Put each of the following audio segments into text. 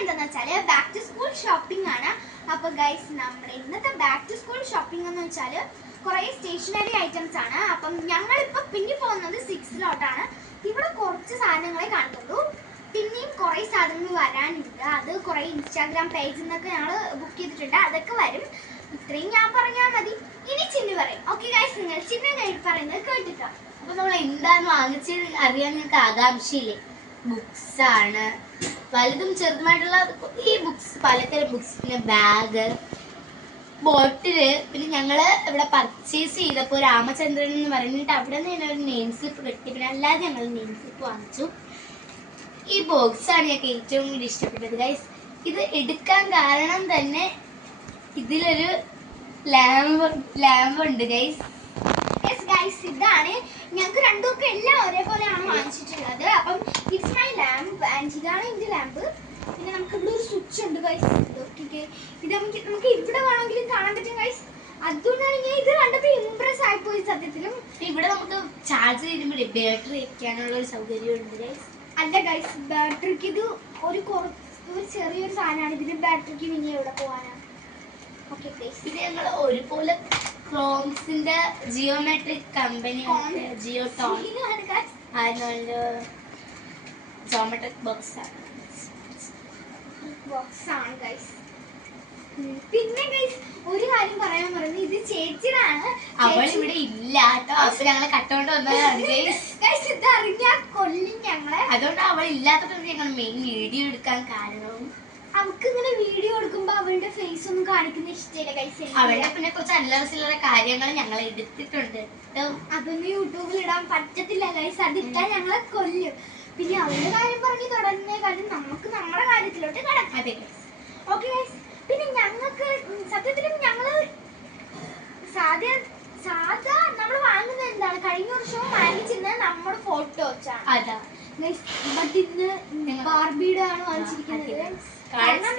എന്താണെന്ന് വെച്ചാൽ back to school shopping ആണ്. അപ്പോൾ ഗൈസ് നമ്മുടെ ഇന്നത്തെ ബാക്ക് ടു സ്കൂൾ ഷോപ്പിംഗ് എന്ന് വെച്ചാൽ കുറേ സ്റ്റേഷനറി ഐറ്റംസ് ആണ്. അപ്പം ഞങ്ങളിപ്പോൾ പിന്നെ പോകുന്നത് 6-ലോട്ടാണ്. ഇവിടെ കുറച്ച് സാധനങ്ങളെ കാണിക്കുള്ളൂ, പിന്നെയും കുറേ സാധനങ്ങൾ വരാനുണ്ട്. അത് കുറേ ഇൻസ്റ്റാഗ്രാം പേജിൽ നിന്നൊക്കെ ഞങ്ങൾ ബുക്ക് ചെയ്തിട്ടുണ്ട്, അതൊക്കെ വരും. ഇത്രയും ഞാൻ പറഞ്ഞാൽ മതി. ഇനി ചിന്നു പറയും. ഓക്കെ ഗൈസ്, നിങ്ങൾ ചിന്നു പറയുന്നത് കേട്ടിട്ടോ. അപ്പോൾ നമ്മൾ എന്താണ് വാങ്ങിച്ചത് അറിയാൻ നിങ്ങൾക്ക് ആകാംക്ഷയില്ലേ? ബുക്സ് ആണ്, വലുതും ചെറുതുമായിട്ടുള്ള ഈ ബുക്സ്, പലതരം ബുക്സ്, പിന്നെ ബാഗ്, ബോട്ടില്. പിന്നെ ഞങ്ങൾ ഇവിടെ പർച്ചേസ് ചെയ്തപ്പോൾ രാമചന്ദ്രൻ എന്ന് പറഞ്ഞിട്ട് അവിടെ നിന്ന് ഒരു നെയിം സ്ലിപ്പ് കിട്ടി. പിന്നെ അല്ലാതെ ഞങ്ങൾ നെയിം സ്ലിപ്പ് വാങ്ങിച്ചു. ഈ ബോക്സാണ് ഞങ്ങൾക്ക് ഏറ്റവും കൂടുതൽ ഇഷ്ടപ്പെട്ടത് ഗൈസ്. ഇത് എടുക്കാൻ കാരണം തന്നെ ഇതിലൊരു ലാമ്പ് ഉണ്ട് ഗൈസ്. ഗൈസ് ഇതാണ് ഞങ്ങൾക്ക് രണ്ടുമൊക്കെ എല്ലാം ഒരേപോലെയാണ് വാങ്ങിച്ചിട്ടുള്ളത്. അപ്പം ഇറ്റ്സ് മൈ ലാമ്പ് ആൻഡ് ഇതാണ് എൻ്റെ ലാമ്പ്. പിന്നെ നമുക്ക് ഇവിടെ ഒരു സ്വിച്ച് ഉണ്ട് ഗൈസ്. ഇത് നമുക്ക് ഇവിടെ വേണമെങ്കിലും കാണാൻ പറ്റും ഗൈസ്. അതുകൊണ്ടാണ് ഞാൻ ഇത് കണ്ടപ്പോൾ ഇംപ്രസ് ആയിപ്പോയി സത്യത്തിലും. ഇവിടെ നമുക്ക് ചാർജ് ചെയ്യുമ്പോൾ ബാറ്ററി വെക്കാനുള്ള ഒരു സൗകര്യം ഉണ്ട് ഗൈസ്. അല്ല ഗൈസ്, ബാറ്ററിക്ക് ഇത് ഒരു ചെറിയൊരു സാധനമാണ്. ഇതിന് ബാറ്ററിക്ക് പിന്നെ എവിടെ പോകാനാണ്? ഓക്കെ ഗൈസ്, ഇത് ഞങ്ങൾ ഒരുപോലെ ക്രോംസിന്റെ ജിയോമെട്രിക് കമ്പനി ജോമെട്രിക് ബോക്സ് ആണ് ഗൈസ്. പിന്നെ ഗൈസ് ഒരു കാര്യം പറയാൻ പറയുന്നത്, ഇത് ചേച്ചിയാണ്. അവൾ ഇവിടെ ഇല്ല കേട്ടോ, അപ്പൊ ഞങ്ങളെ കട്ടോണ്ട് വന്നതാണ് ഗൈസ്. ഇത് അറിഞ്ഞാൽ കൊല്ലും ഞങ്ങളെ. അതുകൊണ്ട് അവൾ ഇല്ലാത്തതുകൊണ്ട് ഞങ്ങൾ മെയിൻ വീഡിയോ എടുക്കാൻ കാരണവും അവൾക്ക് ഇങ്ങനെ വീഡിയോ എടുക്കുമ്പോ അവളുടെ ഫേസ് ഒന്നും കാണിക്കുന്ന ഇഷ്ടമില്ല ഗൈസ്. അവളുടെ പിന്നെ കുറച്ച് അല്ലറ ചില്ലറ കാര്യങ്ങൾ ഞങ്ങൾ എടുത്തിട്ടുണ്ട്. അതൊന്നും യൂട്യൂബിൽ ഇടാൻ പറ്റത്തില്ല ഗൈസ്, അതിട്ടാൽ ഞങ്ങളെ കൊല്ലും. പിന്നെ അവളുടെ കാര്യം പറഞ്ഞ് തുടങ്ങുന്നേക്കാളും നമുക്ക് നമ്മുടെ കാര്യത്തിലോട്ട് കടക്കാം. അതെ ഓക്കെ ഗൈസ്. പിന്നെ ഞങ്ങൾക്ക് സത്യത്തിലും ഞങ്ങള് സാധാ നമ്മൾ വാങ്ങുന്നത് എന്താണ്, കഴിഞ്ഞ വർഷവും വാങ്ങിച്ചിരുന്നത് നമ്മുടെ ഫോട്ടോ വെച്ചാണ്. അതാ ബട്ട് ഇന്ന് ബാർബിയുടെ ആണ് വാങ്ങിച്ചിരിക്കുന്നത്. കാരണം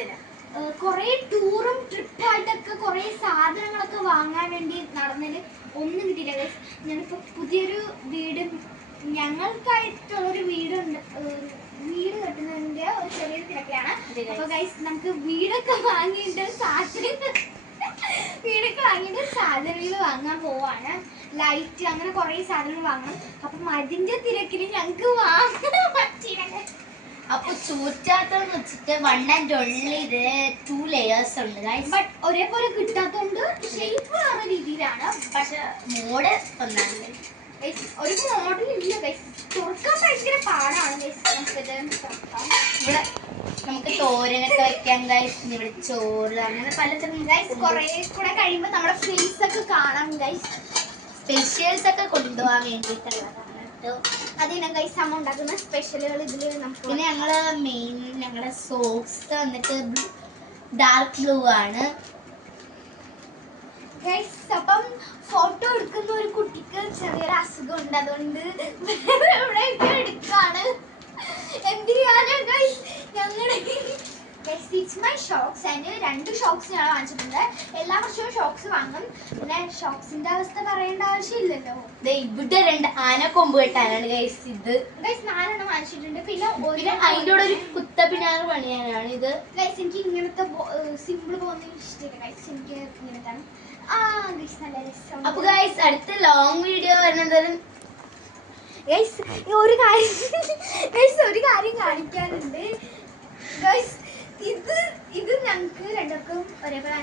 കുറെ ടൂറും ട്രിപ്പായിട്ടൊക്കെ കുറെ സാധനങ്ങളൊക്കെ വാങ്ങാൻ വേണ്ടി നടന്നതിൽ ഒന്നും കിട്ടിയില്ല ഗൈസ്. ഞാനിപ്പോ പുതിയൊരു വീട്, ഞങ്ങൾക്കായിട്ടുള്ളൊരു വീട് കെട്ടുന്നതിന്റെ ഒരു ചെറിയൊരു തിരക്കിലാണ്. അപ്പൊ ഗൈസ് നമുക്ക് വീടൊക്കെ വാങ്ങിയിട്ട് സാധനങ്ങൾ വാങ്ങാൻ പോവാണ്. ലൈറ്റ് അങ്ങനെ കുറെ സാധനങ്ങൾ വാങ്ങണം. അപ്പം അതിന്റെ തിരക്കിൽ ഞങ്ങക്ക് വാങ്ങാൻ പറ്റിയില്ല. അപ്പൊ ചൂറ്റാത്തെന്ന് വെച്ചിട്ട് 1 and only ഇത് 2 layers ഉണ്ട് ഗൈസ്. ബട്ട് ഒരേപോലെ കിട്ടാത്തോണ്ട് ഷേപ്പ് വേറെ രീതിയിലാണ്. പക്ഷെ മോഡ് ഒന്നാണ് ഗൈസ്. ഒരു മോഡൽ ഇല്ല ഗൈസ്, തുറക്കാൻ ഭയങ്കര പാടാണ് ഗൈസ്. നമുക്കിത് ഇവിടെ നമുക്ക് തോരനൊക്കെ വെക്കാൻ ഗൈസ്. ഇവിടെ ചോറ് അങ്ങനെ പലതരം ഗൈസ്. കുറെ കൂടെ കഴിയുമ്പോ നമ്മുടെ ഫേസ് ഒക്കെ കാണാം ഗൈസ്. സ്പെഷ്യൽസ് ഒക്കെ കൊണ്ടുപോകാൻ വേണ്ടിയിട്ടുള്ളതാണ്. അതിനെ ഗൈസ് അമ്മ ഉണ്ടാക്കുന്ന സ്പെഷ്യലുകൾ ഇതിൽ നമുക്ക്. പിന്നെ ഞങ്ങളുടെ സോക്സ് വന്നിട്ട് ഡാർക്ക് ബ്ലൂ ആണ് ഗൈസ്. അപ്പം ഫോട്ടോ എടുക്കുന്ന ഒരു കുട്ടിക്ക് ചെറിയൊരു അസുഖം ഉണ്ട്, അതുകൊണ്ട് ഇവിടെ എടുക്കാണ്. എന്ത് ചെയ്യാനാ ഗൈസ്? ഞങ്ങളുടെ it's my socks and 2 socks ഞാൻ വാങ്ങിച്ചിട്ടുണ്ട്. എല്ലാ വർഷവും ഷോക്സ് വാങ്ങും. പിന്നെ ഷോക്സിന്റെ അവസ്ഥ പറയേണ്ട ആവശ്യമില്ലല്ലോ. ഇവിടെ 2 ആനക്കൊമ്പ് കെട്ടാനാണ് ഗൈസ്. ഇത് ഗൈസ് 4 വാങ്ങിച്ചിട്ടുണ്ട്. പിന്നെ അതിൻ്റെ കൂടെ ഒരു കുത്തപ്പിനാറ് പണിയാനാണ് ഇത് ഗൈസ്. എനിക്ക് ഇങ്ങനത്തെ സിമ്പിൾ പോകുന്ന ഇഷ്ടമില്ല ഗൈസ്, എനിക്ക് ഇങ്ങനത്തെ ഗൈസ് നല്ല രസം. അപ്പൊ ഗൈസ് അടുത്ത ലോങ് വീഡിയോ വരുന്നത് ഗൈസ് ഒരു കാര്യം കാണിക്കാനുണ്ട് ഗൈസ്. ഇത് ഞങ്ങൾക്ക് രണ്ടുപേർക്കും ഒരേപോലെ